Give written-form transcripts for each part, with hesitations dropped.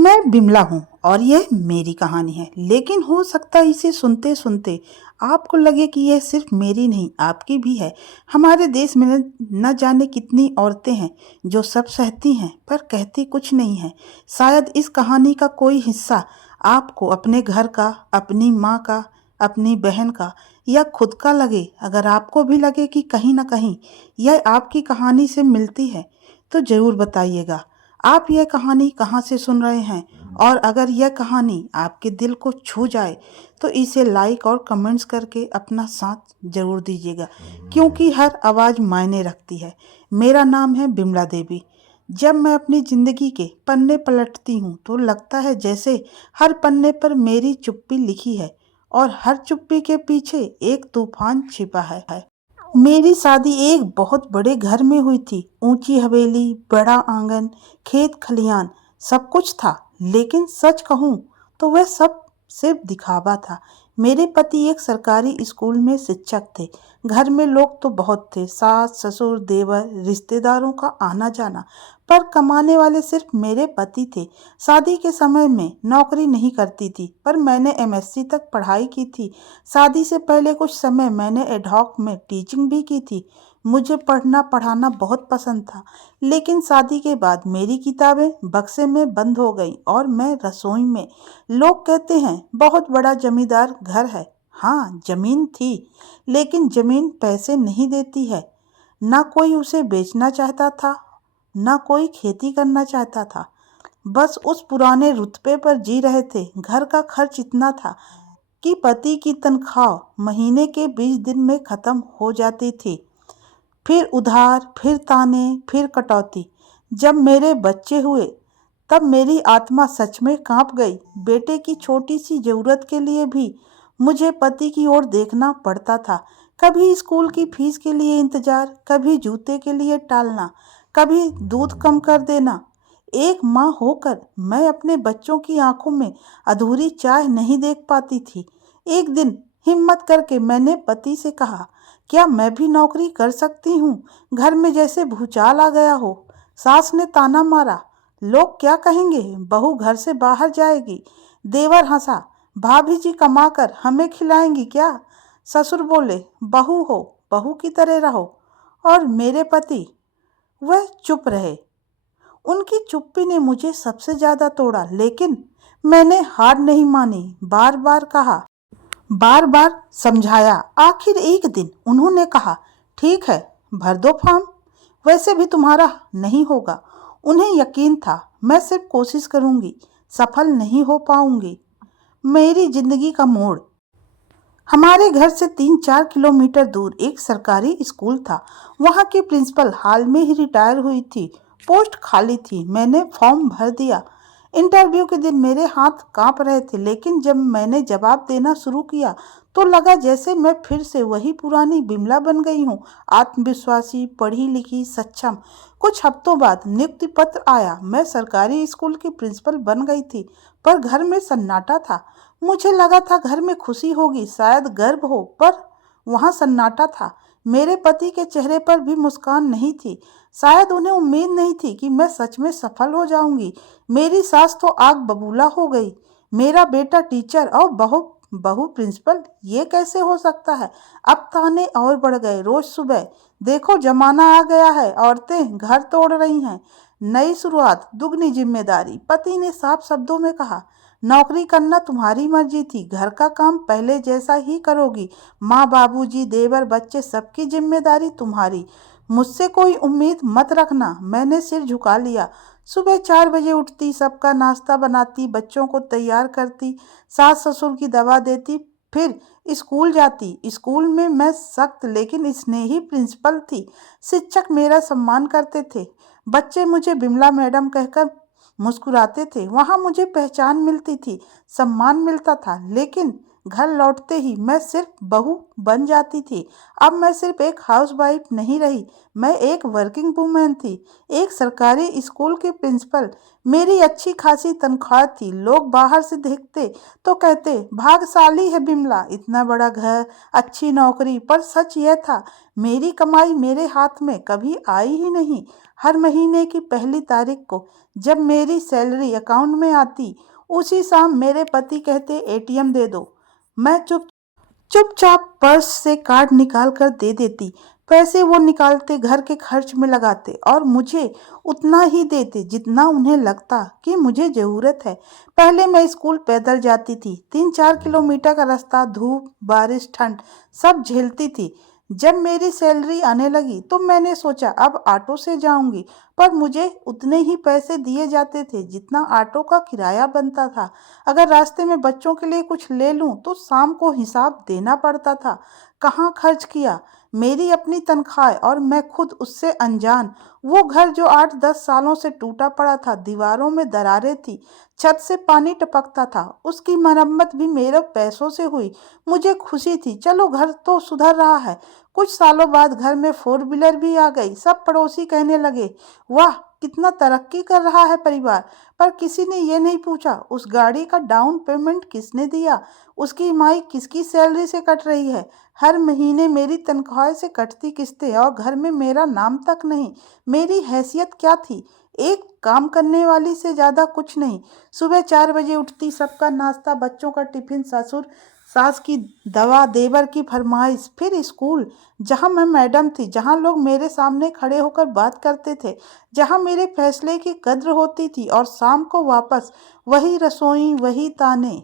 मैं बिमला हूँ और यह मेरी कहानी है। लेकिन हो सकता है इसे सुनते सुनते आपको लगे कि यह सिर्फ मेरी नहीं आपकी भी है। हमारे देश में न जाने कितनी औरतें हैं जो सब सहती हैं पर कहती कुछ नहीं है। शायद इस कहानी का कोई हिस्सा आपको अपने घर का, अपनी माँ का, अपनी बहन का या खुद का लगे। अगर आपको भी लगे कि कहीं ना कहीं यह आपकी कहानी से मिलती है तो ज़रूर बताइएगा आप यह कहानी कहाँ से सुन रहे हैं। और अगर यह कहानी आपके दिल को छू जाए तो इसे लाइक और कमेंट्स करके अपना साथ जरूर दीजिएगा, क्योंकि हर आवाज़ मायने रखती है। मेरा नाम है बिमला देवी। जब मैं अपनी ज़िंदगी के पन्ने पलटती हूँ तो लगता है जैसे हर पन्ने पर मेरी चुप्पी लिखी है और हर चुप्पी के पीछे एक तूफान छिपा है। मेरी शादी एक बहुत बड़े घर में हुई थी। ऊंची हवेली, बड़ा आंगन, खेत खलियान, सब कुछ था। लेकिन सच कहूं तो वह सब सिर्फ दिखावा था। मेरे पति एक सरकारी स्कूल में शिक्षक थे। घर में लोग तो बहुत थे, सास ससुर देवर, रिश्तेदारों का आना जाना। पर कमाने वाले सिर्फ मेरे पति थे। शादी के समय में नौकरी नहीं करती थी, पर मैंने एमएससी तक पढ़ाई की थी। शादी से पहले कुछ समय मैंने एडहॉक में टीचिंग भी की थी। मुझे पढ़ना पढ़ाना बहुत पसंद था। लेकिन शादी के बाद मेरी किताबें बक्से में बंद हो गई और मैं रसोई में। लोग कहते हैं बहुत बड़ा जमींदार घर है। हाँ, जमीन थी, लेकिन जमीन पैसे नहीं देती है। ना कोई उसे बेचना चाहता था, ना कोई खेती करना चाहता था। बस उस पुराने रुतबे पर जी रहे थे। घर का खर्च इतना था कि पति की तनख्वाह महीने के 20 दिन में खत्म हो जाती थी। फिर उधार, फिर ताने, फिर कटौती। जब मेरे बच्चे हुए तब मेरी आत्मा सच में कांप गई। बेटे की छोटी सी जरूरत के लिए भी मुझे पति की ओर देखना पड़ता था। कभी स्कूल की फीस के लिए इंतजार, कभी जूते के लिए टालना, कभी दूध कम कर देना। एक माँ होकर मैं अपने बच्चों की आंखों में अधूरी चाह नहीं देख पाती थी। एक दिन हिम्मत करके मैंने पति से कहा, क्या मैं भी नौकरी कर सकती हूँ? घर में जैसे भूचाल आ गया हो। सास ने ताना मारा, लोग क्या कहेंगे, बहू घर से बाहर जाएगी। देवर हंसा, भाभी जी कमाकर हमें खिलाएंगी क्या? ससुर बोले, बहू हो, बहू की तरह रहो। और मेरे पति, वह चुप रहे। उनकी चुप्पी ने मुझे सबसे ज्यादा तोड़ा। लेकिन मैंने हार नहीं मानी। बार बार कहा, बार बार समझाया। आखिर एक दिन उन्होंने कहा, ठीक है, भर दो फॉर्म, वैसे भी तुम्हारा नहीं होगा। उन्हें यकीन था मैं सिर्फ कोशिश करूंगी, सफल नहीं हो पाऊंगी। मेरी जिंदगी का मोड़। हमारे घर से 3-4 किलोमीटर दूर एक सरकारी स्कूल था। वहाँ की प्रिंसिपल हाल में ही रिटायर हुई थी। पोस्ट खाली थी। मैंने फॉर्म भर दिया। इंटरव्यू के दिन मेरे हाथ कांप रहे थे, लेकिन जब मैंने जवाब देना शुरू किया तो लगा जैसे मैं फिर से वही पुरानी बिमला बन गई हूँ। आत्मविश्वासी, पढ़ी लिखी, सक्षम। कुछ हफ्तों बाद नियुक्ति पत्र आया। मैं सरकारी स्कूल की प्रिंसिपल बन गई थी, पर घर में सन्नाटा था। मुझे लगा था घर में खुशी होगी, शायद गर्व हो, पर वहाँ सन्नाटा था। मेरे पति के चेहरे पर भी मुस्कान नहीं थी। शायद उन्हें उम्मीद नहीं थी कि मैं सच में सफल हो जाऊंगी। मेरी सास तो आग बबूला हो गई। मेरा बेटा टीचर और बहू बहू प्रिंसिपल, ये कैसे हो सकता है? अब ताने और बढ़ गए। रोज सुबह, देखो जमाना आ गया है, औरतें घर तोड़ रही हैं, नई शुरुआत, दुगनी जिम्मेदारी। पति ने साफ शब्दों में कहा, नौकरी करना तुम्हारी मर्जी थी, घर का काम पहले जैसा ही करोगी। माँ, बाबूजी, देवर, बच्चे, सबकी जिम्मेदारी तुम्हारी। मुझसे कोई उम्मीद मत रखना। मैंने सिर झुका लिया। सुबह 4 बजे उठती, सबका नाश्ता बनाती, बच्चों को तैयार करती, सास ससुर की दवा देती, फिर स्कूल जाती। स्कूल में मैं सख्त लेकिन स्नेही प्रिंसिपल थी। शिक्षक मेरा सम्मान करते थे। बच्चे मुझे बिमला मैडम कहकर मुस्कुराते थे। वहाँ मुझे पहचान मिलती थी, सम्मान मिलता था। लेकिन घर लौटते ही मैं सिर्फ बहू बन जाती थी। अब मैं सिर्फ एक हाउसवाइफ नहीं रही, मैं एक वर्किंग वूमेन थी, एक सरकारी स्कूल की प्रिंसिपल। मेरी अच्छी खासी तनख्वाह थी। लोग बाहर से देखते तो कहते भाग्यशाली है बिमला, इतना बड़ा घर, अच्छी नौकरी। पर सच यह था, मेरी कमाई मेरे हाथ में कभी आई ही नहीं। हर महीने की पहली तारीख को जब मेरी सैलरी अकाउंट में आती, उसी शाम मेरे पति कहते एटीएम दे दो। मैं चुपचाप पर्स से कार्ड निकाल कर दे देती। पैसे वो निकालते, घर के खर्च में लगाते और मुझे उतना ही देते जितना उन्हें लगता कि मुझे ज़रूरत है। पहले मैं स्कूल पैदल जाती थी, 3-4 किलोमीटर का रास्ता, धूप बारिश ठंड सब झेलती थी। जब मेरी सैलरी आने लगी तो मैंने सोचा अब ऑटो से जाऊंगी, पर मुझे उतने ही पैसे दिए जाते थे जितना ऑटो का किराया बनता था। अगर रास्ते में बच्चों के लिए कुछ ले लूं तो शाम को हिसाब देना पड़ता था। कहाँ खर्च किया मेरी अपनी तनख्वाह और मैं खुद उससे अनजान। वो घर जो 8-10 सालों से टूटा पड़ा था, दीवारों में दरारें थी, छत से पानी टपकता था, उसकी मरम्मत भी मेरे पैसों से हुई। मुझे खुशी थी, चलो घर तो सुधर रहा है। कुछ सालों बाद घर में 4 व्हीलर भी आ गई। सब पड़ोसी कहने लगे वाह कितना तरक्की कर रहा है परिवार। पर किसी ने ये नहीं पूछा उस गाड़ी का डाउन पेमेंट किसने दिया, उसकी ईएमआई किसकी सैलरी से कट रही है। हर महीने मेरी तनख्वाह से कटती किस्तें और घर में मेरा नाम तक नहीं। मेरी हैसियत क्या थी, एक काम करने वाली से ज़्यादा कुछ नहीं। सुबह 4 बजे उठती, सबका नाश्ता, बच्चों का टिफिन, ससुर सास की दवा, देवर की फरमाइश, फिर स्कूल जहाँ मैं मैडम थी, जहाँ लोग मेरे सामने खड़े होकर बात करते थे, जहाँ मेरे फैसले की कद्र होती थी, और शाम को वापस वही रसोई, वही ताने।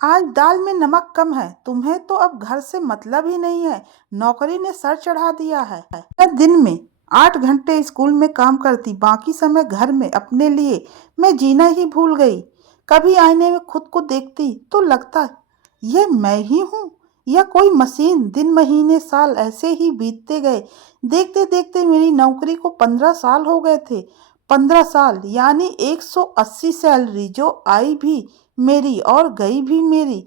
आज दाल में नमक कम है, तुम्हें तो अब घर से मतलब ही नहीं है, नौकरी ने सर चढ़ा दिया है। मैं दिन में 8 घंटे स्कूल में काम करती, बाकी समय घर में अपने लिए मैं जीना ही भूल गई। कभी आईने में खुद को देखती तो लगता ये मैं ही हूँ या कोई मशीन। दिन महीने साल ऐसे ही बीतते गए। देखते देखते मेरी नौकरी को 15 साल हो गए थे। 15 साल यानी 180 सैलरी, जो आई भी मेरी और गई भी मेरी।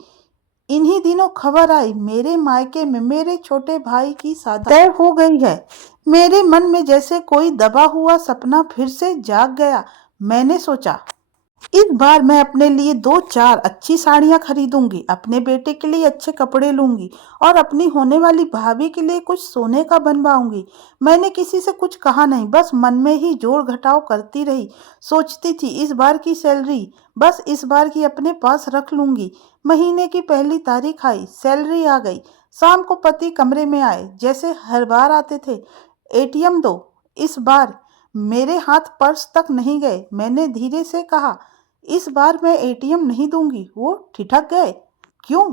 इन्हीं दिनों खबर आई मेरे मायके में मेरे छोटे भाई की शादी तय हो गई है। मेरे मन में जैसे कोई दबा हुआ सपना फिर से जाग गया। मैंने सोचा इस बार मैं अपने लिए 2-4 अच्छी साड़ियाँ खरीदूंगी, अपने बेटे के लिए अच्छे कपड़े लूंगी और अपनी होने वाली भाभी के लिए कुछ सोने का बनवाऊंगी। मैंने किसी से कुछ कहा नहीं, बस मन में ही जोड़ घटाव करती रही। सोचती थी इस बार की सैलरी बस इस बार की अपने पास रख लूंगी। महीने की पहली तारीख आई, सैलरी आ गई। शाम को पति कमरे में आए, जैसे हर बार आते थे। एटीएम दो। इस बार मेरे हाथ पर्स तक नहीं गए। मैंने धीरे से कहा इस बार मैं एटीएम नहीं दूंगी। वो ठिठक गए। क्यों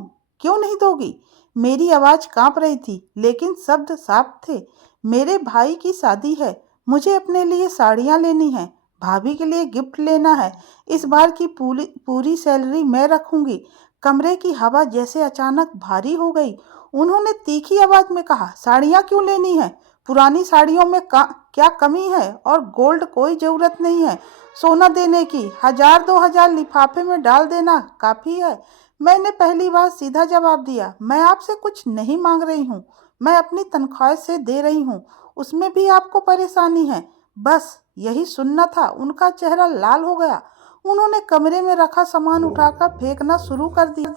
क्यों नहीं दोगी? मेरी आवाज़ कांप रही थी लेकिन शब्द साफ थे। मेरे भाई की शादी है, मुझे अपने लिए साड़ियाँ लेनी है, भाभी के लिए गिफ्ट लेना है। इस बार की पूरी पूरी सैलरी मैं रखूंगी। कमरे की हवा जैसे अचानक भारी हो गई। उन्होंने तीखी आवाज में कहा साड़ियाँ क्यों लेनी है? पुरानी साड़ियों में क्या कमी है? और गोल्ड कोई ज़रूरत नहीं है सोना देने की। 1000-2000 लिफाफे में डाल देना काफ़ी है। मैंने पहली बार सीधा जवाब दिया, मैं आपसे कुछ नहीं मांग रही हूँ, मैं अपनी तनख्वाह से दे रही हूँ, उसमें भी आपको परेशानी है। बस यही सुनना था। उनका चेहरा लाल हो गया। उन्होंने कमरे में रखा सामान उठाकर फेंकना शुरू कर दिया।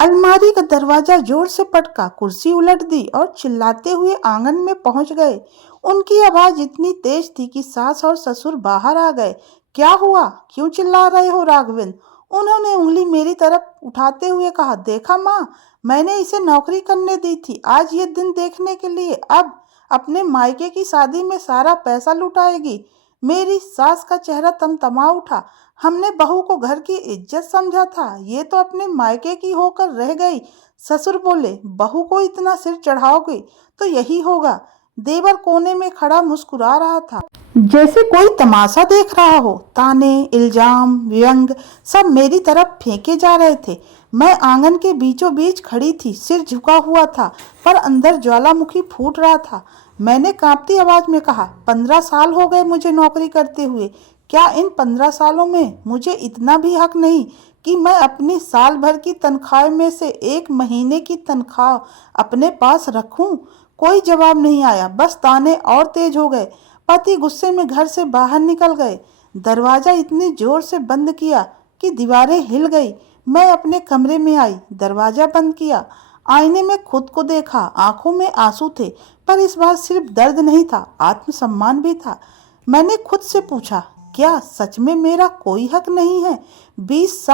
अलमारी का दरवाजा जोर से पटका, कुर्सी उलट दी और चिल्लाते हुए आंगन में पहुंच गए। उनकी आवाज इतनी तेज थी कि सास और ससुर बाहर आ गए। क्या हुआ, क्यों चिल्ला रहे हो राघवेंद्र? उन्होंने उंगली मेरी तरफ उठाते हुए कहा, देखा माँ, मैंने इसे नौकरी करने दी थी आज ये दिन देखने के लिए। अब अपने मायके की शादी में सारा पैसा लुटाएगी। मेरी सास का चेहरा तमतमा उठा। हमने बहू को घर की इज्जत समझा था, ये तो अपने मायके की होकर रह गई। ससुर बोले, बहू को इतना सिर चढ़ाओगे तो यही होगा। देवर कोने में खड़ा मुस्कुरा रहा था, जैसे कोई तमाशा देख रहा हो। ताने, इल्जाम, व्यंग सब मेरी तरफ फेंके जा रहे थे। मैं आंगन के बीचों बीच खड़ी थी, सिर झुका हुआ था, पर अंदर ज्वालामुखी फूट रहा था। मैंने कांपती आवाज में कहा, 15 साल हो गए मुझे नौकरी करते हुए, क्या इन 15 सालों में मुझे इतना भी हक नहीं कि मैं अपनी साल भर की तनख्वाह में से 1 महीने की तनख्वाह अपने पास रखूं? कोई जवाब नहीं आया, बस ताने और तेज हो गए। पति गुस्से में घर से बाहर निकल गए। दरवाजा इतनी जोर से बंद किया कि दीवारें हिल गई। मैं अपने कमरे में आई, दरवाजा बंद किया, आईने में खुद को देखा। आंखों में आंसू थे, पर इस बार सिर्फ दर्द नहीं था, आत्मसम्मान भी था। मैंने खुद से पूछा, क्या सच में मेरा कोई हक नहीं है? 20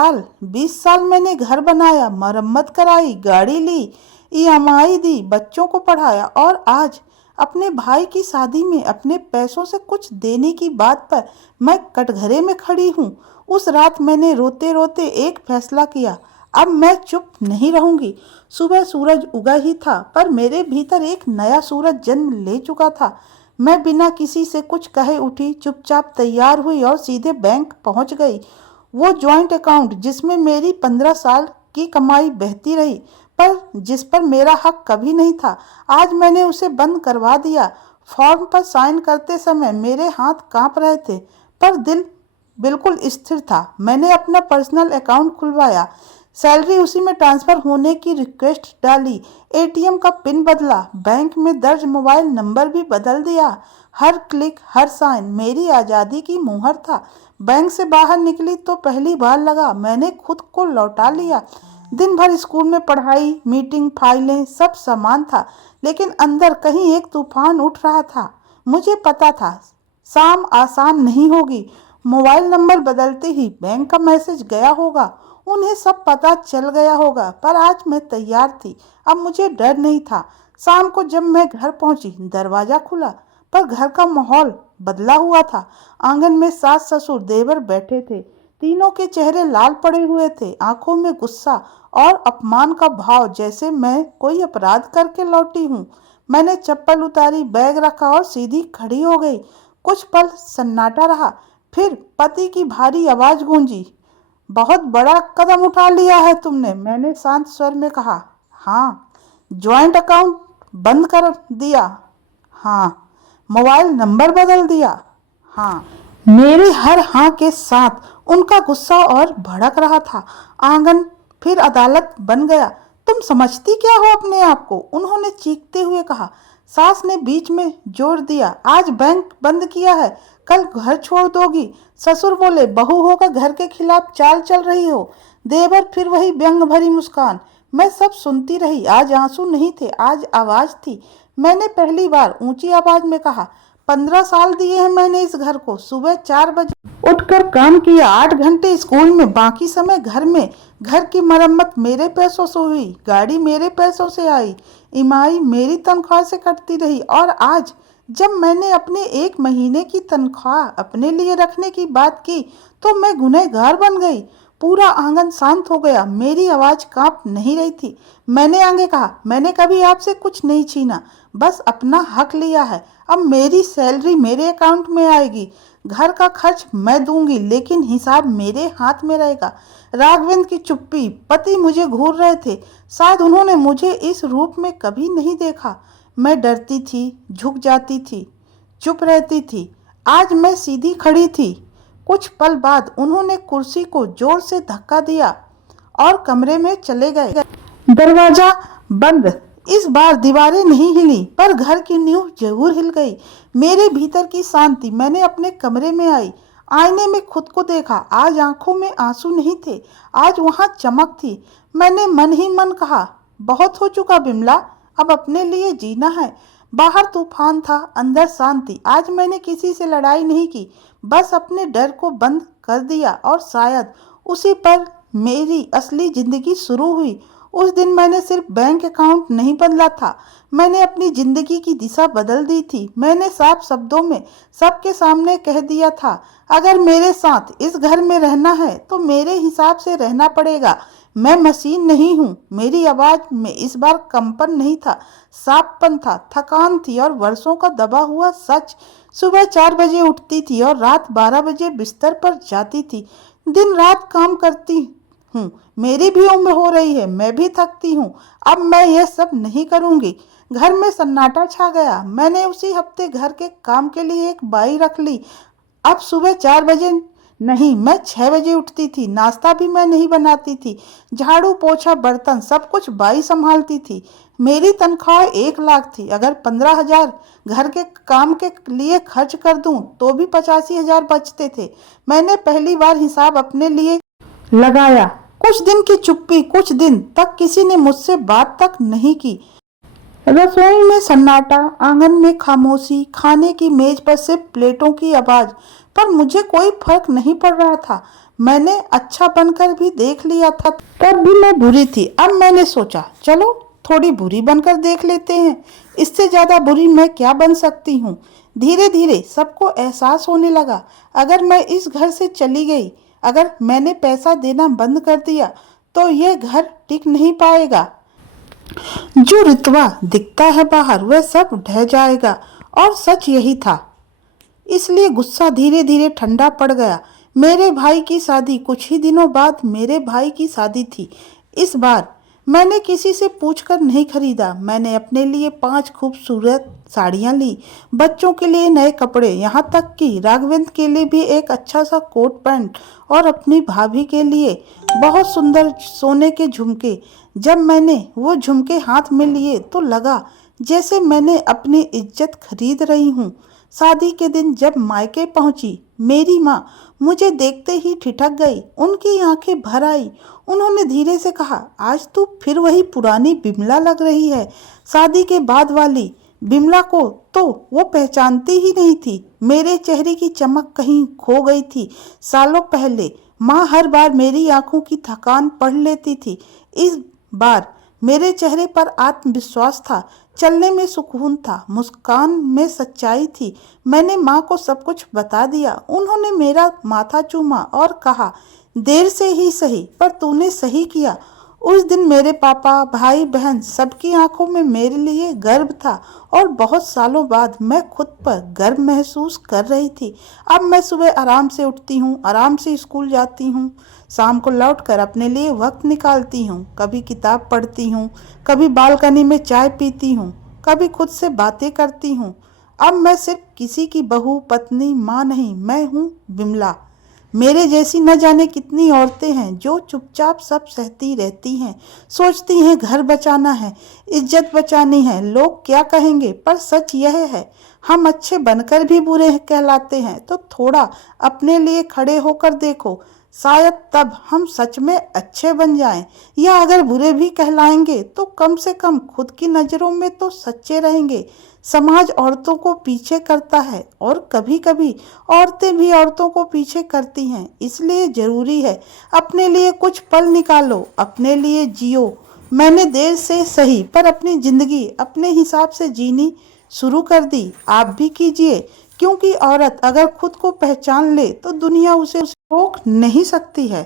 साल मैंने घर बनाया, मरम्मत कराई, गाड़ी ली, ईएमआई दी, बच्चों को पढ़ाया, और आज अपने भाई की शादी में अपने पैसों से कुछ देने की बात पर मैं कटघरे में खड़ी हूँ। उस रात मैंने रोते रोते एक फैसला किया, अब मैं चुप नहीं रहूंगी। सुबह सूरज उगा ही था, पर मेरे भीतर एक नया सूरज जन्म ले चुका था। मैं बिना किसी से कुछ कहे उठी, चुपचाप तैयार हुई और सीधे बैंक पहुंच गई। वो जॉइंट अकाउंट जिसमें मेरी 15 साल की कमाई बहती रही, पर जिस पर मेरा हक कभी नहीं था, आज मैंने उसे बंद करवा दिया। फॉर्म पर साइन करते समय मेरे हाथ कांप रहे थे, पर दिल बिल्कुल स्थिर था। मैंने अपना पर्सनल अकाउंट खुलवाया, सैलरी उसी में ट्रांसफर होने की रिक्वेस्ट डाली, एटीएम का पिन बदला, बैंक में दर्ज मोबाइल नंबर भी बदल दिया। हर क्लिक, हर साइन मेरी आज़ादी की मुहर था। बैंक से बाहर निकली तो पहली बार लगा मैंने खुद को लौटा लिया। दिन भर स्कूल में पढ़ाई, मीटिंग, फाइलें, सब समान था, लेकिन अंदर कहीं एक तूफान उठ रहा था। मुझे पता था शाम आसान नहीं होगी। मोबाइल नंबर बदलते ही बैंक का मैसेज गया होगा, उन्हें सब पता चल गया होगा, पर आज मैं तैयार थी। अब मुझे डर नहीं था। शाम को जब मैं घर पहुंची, दरवाजा खुला, पर घर का माहौल बदला हुआ था। आंगन में सास, ससुर, देवर बैठे थे। तीनों के चेहरे लाल पड़े हुए थे, आंखों में गुस्सा और अपमान का भाव, जैसे मैं कोई अपराध करके लौटी हूँ। मैंने चप्पल उतारी, बैग रखा और सीधी खड़ी हो गई। कुछ पल सन्नाटा रहा, फिर पति की भारी आवाज गूंजी, बहुत बड़ा कदम उठा लिया है तुमने। मैंने शांत स्वर में कहा, हाँ। ज्वाइंट अकाउंट बंद कर दिया? हाँ। मोबाइल नंबर बदल दिया? हाँ। मेरे हर हाँ के साथ उनका गुस्सा और भड़क रहा था। आंगन फिर अदालत बन गया। तुम समझती क्या हो अपने आप को? उन्होंने चीखते हुए कहा। सास ने बीच में जोर दिया, आज बैंक बंद किया है, कल घर छोड़ दोगी। ससुर बोले, बहू होकर घर के खिलाफ चाल चल रही हो। देवर फिर वही व्यंग भरी मुस्कान। मैं सब सुनती रही। आज आंसू नहीं थे, आज आवाज थी। मैंने पहली बार ऊंची आवाज में कहा, 15 साल दिए हैं मैंने इस घर को। सुबह 4 बजे उठकर काम किया, 8 घंटे स्कूल में, बाकी समय घर में। घर की मरम्मत मेरे पैसों से हुई, गाड़ी मेरे पैसों से आई, ईएमआई मेरी तनख्वाह से कटती रही, और आज जब मैंने अपने 1 महीने की तनख्वाह अपने लिए रखने की बात की, तो मैं गुनहगार बन गई। पूरा आंगन शांत हो गया। मेरी आवाज कांप नहीं रही थी। मैंने आगे कहा, मैंने कभी आपसे कुछ नहीं छीना, बस अपना हक लिया है। अब मेरी सैलरी मेरे अकाउंट में आएगी, घर का खर्च मैं दूंगी, लेकिन हिसाब मेरे हाथ में रहेगा। राघवेंद्र की चुप्पी। पति मुझे घूर रहे थे। शायद उन्होंने मुझे इस रूप में कभी नहीं देखा। मैं डरती थी, झुक जाती थी, चुप रहती थी। आज मैं सीधी खड़ी थी। कुछ पल बाद उन्होंने कुर्सी को जोर से धक्का दिया और कमरे में चले गए। दरवाजा बंद। इस बार दीवारें नहीं हिली, पर घर की नींव जरूर हिल गई। मेरे भीतर की शांति। मैंने अपने कमरे में आई, आईने में खुद को देखा। आज आंखों में आंसू नहीं थे, आज वहां चमक थी। मैंने मन ही मन कहा, बहुत हो चुका बिमला, अब अपने लिए जीना है। बाहर तूफान था, अंदर शांति। आज मैंने किसी से लड़ाई नहीं की, बस अपने डर को बंद कर दिया, और शायद उसी पर मेरी असली जिंदगी शुरू हुई। उस दिन मैंने सिर्फ बैंक अकाउंट नहीं बदला था, मैंने अपनी जिंदगी की दिशा बदल दी थी। मैंने साफ शब्दों में सबके सामने कह दिया था, अगर मेरे साथ इस घर में रहना है तो मेरे हिसाब से रहना पड़ेगा। मैं मशीन नहीं हूँ। मेरी आवाज में इस बार कंपन नहीं था, साफपन था, थकान थी, और वर्षों का दबा हुआ सच। सुबह 4 बजे उठती थी और रात 12 बजे बिस्तर पर जाती थी। दिन रात काम करती हूँ, मेरी भी उम्र हो रही है, मैं भी थकती हूँ। अब मैं ये सब नहीं करूँगी। घर में सन्नाटा छा गया। मैंने उसी हफ्ते घर के काम के लिए एक बाई रख ली। अब सुबह 4 बजे नहीं, मैं 6 बजे उठती थी। नाश्ता भी मैं नहीं बनाती थी। झाड़ू पोछा बर्तन सब कुछ बाई संभालती थी। मेरी तनख्वाह 1 लाख थी। अगर 15 हजार घर के काम के लिए खर्च कर दूं तो भी 85 हजार बचते थे। मैंने पहली बार हिसाब अपने लिए लगाया। कुछ दिन की चुप्पी, कुछ दिन तक किसी ने मुझसे बात तक नहीं की। रसोई में सन्नाटा, आंगन में खामोशी, खाने की मेज पर सिर्फ प्लेटों की आवाज। पर मुझे कोई फर्क नहीं पड़ रहा था। मैंने अच्छा बनकर भी देख लिया था, तब भी मैं बुरी थी। अब मैंने सोचा, चलो थोड़ी बुरी बनकर देख लेते हैं। इससे ज्यादा बुरी मैं क्या बन सकती हूँ। धीरे धीरे सबको एहसास होने लगा, अगर मैं इस घर से चली गई, अगर मैंने पैसा देना बंद कर दिया, तो ये घर टिक नहीं पाएगा। जो रुतबा दिखता है बाहर वह सब ढह जाएगा। और सच यही था। इसलिए गुस्सा धीरे धीरे ठंडा पड़ गया। मेरे भाई की शादी, कुछ ही दिनों बाद मेरे भाई की शादी थी। इस बार मैंने किसी से पूछकर नहीं खरीदा। मैंने अपने लिए 5 खूबसूरत साड़ियाँ ली, बच्चों के लिए नए कपड़े, यहाँ तक कि राघवेंद्र के लिए भी एक अच्छा सा कोट पैंट और अपनी भाभी के लिए बहुत सुंदर सोने के झुमके। जब मैंने वो झुमके हाथ में लिए तो लगा जैसे मैंने अपनी इज्जत खरीद रही हूँ। शादी के दिन जब मायके पहुंची, मेरी माँ मुझे देखते ही ठिठक गई। उनकी आंखें भर आई। उन्होंने धीरे से कहा, आज तू फिर वही पुरानी बिमला लग रही है। शादी के बाद वाली बिमला को तो वो पहचानती ही नहीं थी। मेरे चेहरे की चमक कहीं खो गई थी। सालों पहले माँ हर बार मेरी आंखों की थकान पढ़ लेती थी। इस बार मेरे चेहरे पर आत्मविश्वास था, चलने में सुकून था, मुस्कान में सच्चाई थी। मैंने माँ को सब कुछ बता दिया। उन्होंने मेरा माथा चूमा और कहा, देर से ही सही, पर तूने सही किया। उस दिन मेरे पापा, भाई बहन सबकी आंखों में मेरे लिए गर्व था और बहुत सालों बाद मैं खुद पर गर्व महसूस कर रही थी। अब मैं सुबह आराम से उठती हूँ, आराम से स्कूल जाती हूँ, शाम को लौटकर अपने लिए वक्त निकालती हूँ। कभी किताब पढ़ती हूँ, कभी बालकनी में चाय पीती हूँ, कभी खुद से बातें करती हूँ। अब मैं सिर्फ किसी की बहू, पत्नी, माँ नहीं, मैं हूँ बिमला। मेरे जैसी न जाने कितनी औरतें हैं जो चुपचाप सब सहती रहती हैं, सोचती हैं घर बचाना है, इज्जत बचानी है, लोग क्या कहेंगे। पर सच यह है, हम अच्छे बनकर भी बुरे कहलाते हैं। तो थोड़ा अपने लिए खड़े होकर देखो, शायद तब हम सच में अच्छे बन जाएं। या अगर बुरे भी कहलाएंगे तो कम से कम खुद की नज़रों में तो सच्चे रहेंगे। समाज औरतों को पीछे करता है और कभी कभी औरतें भी औरतों को पीछे करती हैं। इसलिए ज़रूरी है अपने लिए कुछ पल निकालो, अपने लिए जियो। मैंने देर से सही पर अपनी ज़िंदगी अपने हिसाब से जीनी शुरू कर दी। आप भी कीजिए, क्योंकि औरत अगर खुद को पहचान ले तो दुनिया उसे रोक नहीं सकती है।